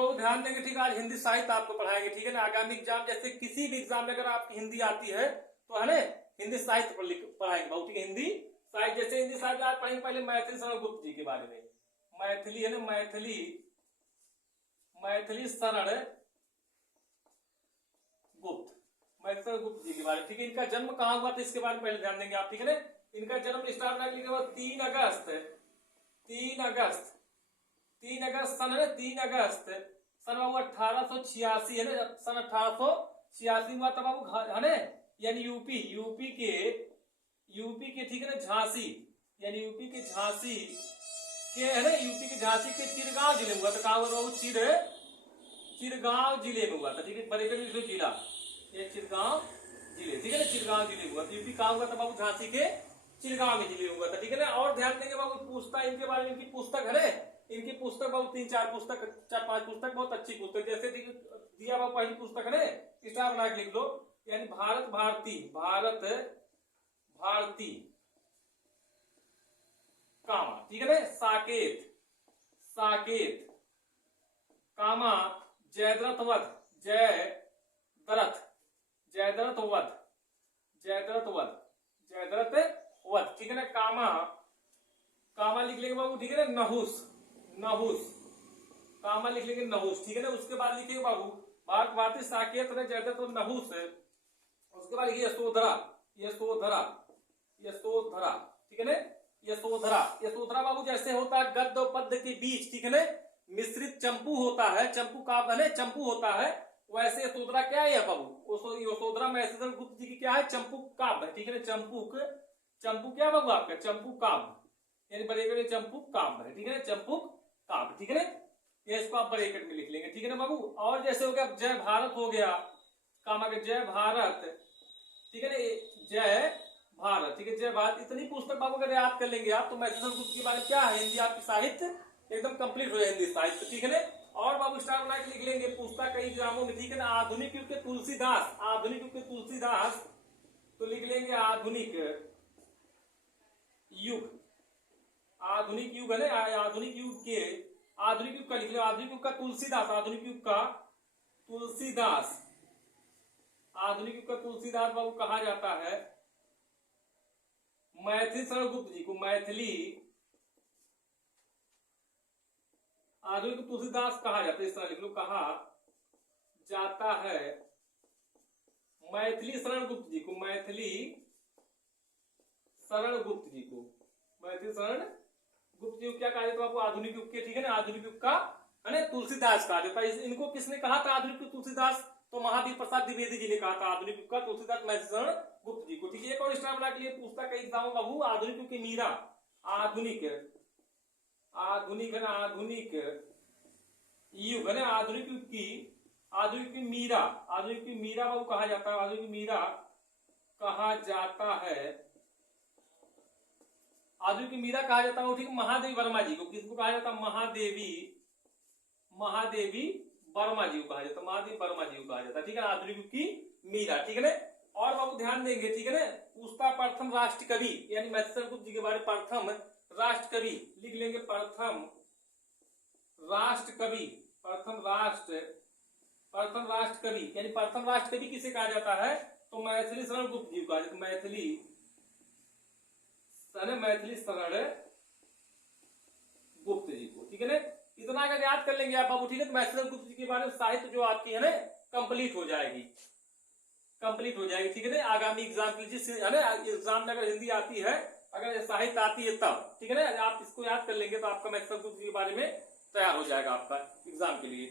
तो ध्यान देंगे, ठीक है। आज हिंदी साहित्य आपको पढ़ाएंगे, ठीक है ना। आगामी एग्जाम जैसे किसी भी एग्जाम में अगर आपकी हिंदी आती है तो है ना, हिंदी साहित्य पर पढ़ाएंगे बहुत, ठीक है। हिंदी साहित्य, जैसे हिंदी साहित्य आज पढ़ेंगे पहले मैथिली शरण गुप्त जी के बारे में। मैथिली है ना, मैथिली शरण गुप्त, मैथिली शरण गुप्त जी के बारे में, ठीक है। इनका जन्म कहाँ हुआ था इसके बारे में पहले ध्यान देंगे आप, ठीक है ना। इनका जन्म स्टार बना के लिखा हुआ 3 अगस्त 3 अगस्त सन है, 3 अगस्त सन बाबू 1886 है ना, सन 1886 हुआ था बाबू, है ना। यानी यूपी के ठीक है ना, झांसी, यानी यूपी के झांसी के है ना, यूपी के झांसी के चिरगांव जिले में हुआ था। कहा हुआ बाबू? चिरगांव जिले में हुआ था, ठीक है। बरेली जिला, ये चिरगांव जिले, ठीक है ना, चिरगांव जिले में हुआ था। यूपी कहा हुआ था बाबू? झांसी के चिरगांव में जिले में हुआ था, ठीक है ना। और ध्यान देंगे बाबू, पूछता इनके बारे में, इनकी पुस्तक है ना, इनकी पुस्तक बाबू 3-4 पुस्तक, 4-5 पुस्तक, बहुत अच्छी पुस्तक। जैसे दिया बाबू पहली पुस्तक है ना, स्टार बना के लिख लो, यानी भारत भारती कामा, ठीक है ना। साकेत कामा जयद्रथ वध, ठीक है ना। कामा लिख लेंगे बाबू, ठीक है ना। नहुस कामा लिख लेंगे, नहुस, ठीक है ना। उसके बाद लिखेंगे बाबू भारती साकेत ने जयद्रथ नहुस, उसके बाद लिखिए यशोधरा, ठीक है ना। यशोधरा बाबू जैसे होता है गद्य और पद्य के बीच, ठीक है ना, मिश्रित चंपू होता है, चंपू काव्य है, चंपू होता है, वैसे यशोधरा क्या है बाबू? यशोधरा मैथिली शरण गुप्त जी की क्या है? चंपू काव्य है, ठीक है ना। चंपू क्या बाबू आपका? चंपू काव्य, यानी बड़े चंपू काव्य है, ठीक है ना, चंपू काव्य, ठीक है ना। ये इसको आप ब्रैकेट में लिख लेंगे, ठीक है ना बाबू। और जैसे हो गया जय भारत, हो गया कामा के जय भारत, ठीक है ना, जय भारत, ठीक है, जय भारत। इतनी पुस्तक बाबू अगर याद कर लेंगे आप तो मैथिली शरण गुप्त के बारे में क्या है, हिंदी आपकी साहित्य एकदम कंप्लीट हो जाए, हिंदी साहित्य, ठीक है ना। और बाबू स्टार बना के लिख लेंगे पुस्तक कई एग्जामों में, ठीक है ना। आधुनिक युग के तुलसीदास, तो लिख लेंगे आधुनिक युग है ना, आधुनिक युग का लिख लो, आधुनिक युग का तुलसीदास, आधुनिक युग का तुलसीदास बाबू कहा जाता है मैथिली शरण गुप्त जी को, आधुनिक तुलसीदास कहा जाता है, इस तरह लिख लो, कहा जाता है मैथिली शरण गुप्त जी को, मैथिली शरण गुप्त जी को क्या कहा जाता है आपको? आधुनिक युग के, ठीक है ना, आधुनिक युग का है ना तुलसीदास कहा जाता है। इनको किसने कहा था आधुनिक युग तुलसीदास? तो महावीर प्रसाद द्विवेदी जी ने कहा था आधुनिक युग का तुलसीदास मैथिली शरण गुप्त जी को, ठीक है। एक और स्टार बना के लिए पूछता कई एग्जाम बाबू, आधुनिक युग की मीरा, आधुनिक है ना, आधुनिक युग है ना, आधुनिक युग की मीरा बाबू कहा जाता है, आधुनिक मीरा कहा जाता है, आधुनिक मीरा कहा जाता है, ठीक है, महादेवी वर्मा जी को। किसको कहा जाता है? महादेवी वर्मा जी को कहा जाता है, महादेवी वर्मा जी को कहा जाता है, ठीक है, आधुनिक युग की मीरा, ठीक है ना। और बाबू ध्यान देंगे, ठीक है ना, उसका प्रथम राष्ट्र कवि, यानी मैथिली शरण गुप्त जी के बारे में प्रथम राष्ट्र कवि लिख लेंगे, प्रथम राष्ट्र कवि, यानी प्रथम राष्ट्र कवि किसे कहा जाता है? तो मैथिली शरण गुप्त जी को कहा जाता है, मैथिली शरण गुप्त जी को, ठीक है ना। इतना अगर याद कर लेंगे आप बाबू, ठीक है, तो मैथिली शरण गुप्त जी के बारे में साहित्य जो आपकी है ना कंप्लीट हो जाएगी, ठीक है ना। आगामी एग्जाम के लिए है ना, एग्जाम में अगर हिंदी आती है, अगर साहित्य आती है तब, ठीक है ना, आप इसको याद कर लेंगे तो आपका मैथिली शरण गुप्त जी के बारे में तैयार हो जाएगा आपका एग्जाम के लिए।